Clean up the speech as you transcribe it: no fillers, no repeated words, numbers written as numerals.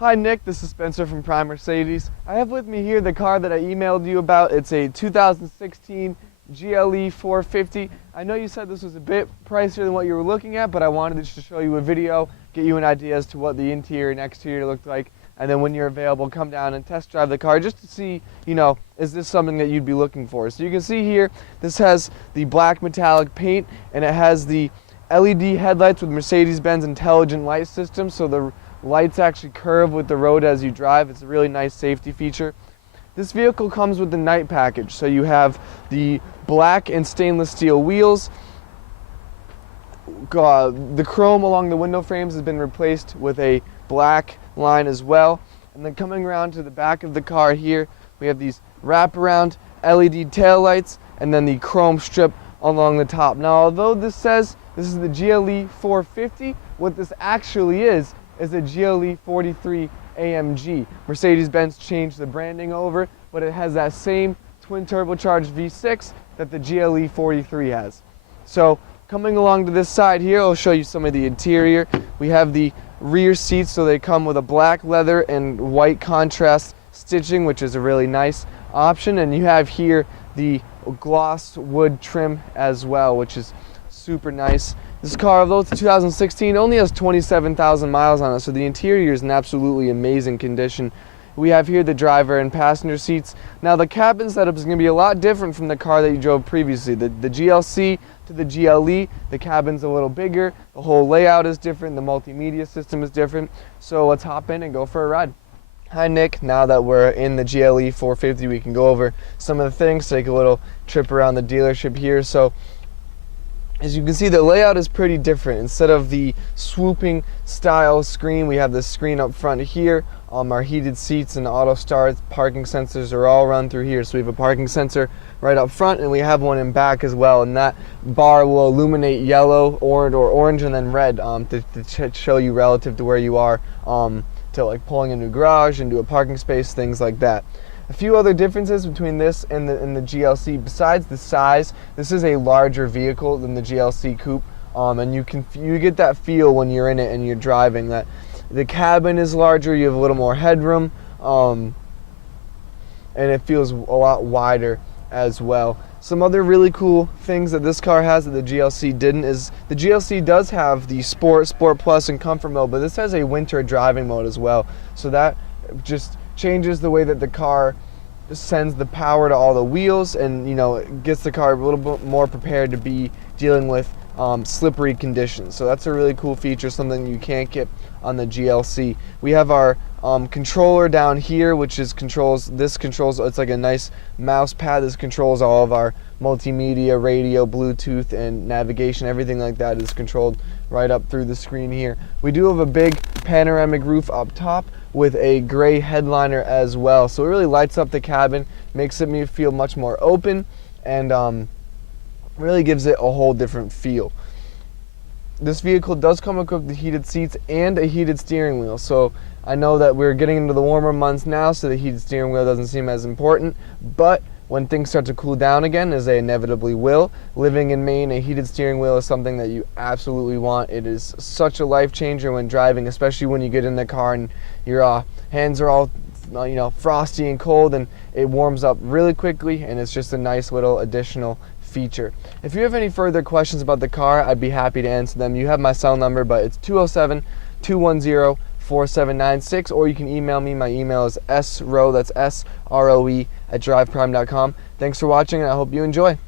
Hi Nick, this is Spencer from Prime Mercedes. I have with me here the car that I emailed you about. It's a 2016 GLE450. I know you said this was a bit pricier than what you were looking at, but I wanted to show you a video, get you an idea as to what the interior and exterior looked like, and then when you're available, come down and test drive the car just to see, is this something that you'd be looking for. So you can see here, this has the black metallic paint, and it has the LED headlights with Mercedes-Benz intelligent light system, so the lights actually curve with the road as you drive. It's a really nice safety feature. This vehicle comes with the night package, so you have the black and stainless steel wheels. The chrome along the window frames has been replaced with a black line as well. And then coming around to the back of the car here, we have these wraparound LED taillights and then the chrome strip along the top. Now, although this says this is the GLE450, what this actually is a GLE43 AMG. Mercedes-Benz changed the branding over, but it has that same twin turbocharged V6 that the GLE43 has. So coming along to this side here, I'll show you some of the interior. We have the rear seats, so they come with a black leather and white contrast stitching, which is a really nice option. And you have here the gloss wood trim as well, which is super nice. This car, although it's 2016, only has 27,000 miles on it, so the interior is in absolutely amazing condition. We have here the driver and passenger seats. Now the cabin setup is going to be a lot different from the car that you drove previously. The GLC to the GLE, the cabin's a little bigger, the whole layout is different, the multimedia system is different. So let's hop in and go for a ride. Hi Nick, now that we're in the GLE450, we can go over some of the things, take a little trip around the dealership here. So as you can see, the layout is pretty different. Instead of the swooping style screen, we have the screen up front here. Our heated seats and auto start, parking sensors are all run through here. So we have a parking sensor right up front, and we have one in back as well. And that bar will illuminate yellow, orange, and then red to show you relative to where you are, to like pulling a new garage, into a parking space, things like that. A few other differences between this and the GLC, besides the size, this is a larger vehicle than the GLC Coupe, and you get that feel when you're in it and you're driving, that the cabin is larger, you have a little more headroom, and it feels a lot wider as well. Some other really cool things that this car has that the GLC didn't is the GLC does have the Sport Plus, and Comfort mode, but this has a winter driving mode as well, so that just changes the way that the car sends the power to all the wheels, and it gets the car a little bit more prepared to be dealing with slippery conditions. So that's a really cool feature, something you can't get on the GLC. We have our controller down here, which controls, it's like a nice mouse pad. This controls all of our multimedia, radio, Bluetooth, and navigation. Everything like that is controlled right up through the screen here. We do have a big panoramic roof up top with a gray headliner as well, so it really lights up the cabin, makes it feel much more open, and really gives it a whole different feel. This vehicle does come equipped with heated seats and a heated steering wheel, so I know that we're getting into the warmer months now, so the heated steering wheel doesn't seem as important, but when things start to cool down again, as they inevitably will, living in Maine, a heated steering wheel is something that you absolutely want. It is such a life changer when driving, especially when you get in the car and your hands are all frosty and cold, and it warms up really quickly, and it's just a nice little additional feature. If you have any further questions about the car, I'd be happy to answer them. You have my cell number, but it's 207-210-4796, or you can email me. My email is sroe, that's SROE, @driveprime.com. Thanks for watching, and I hope you enjoy.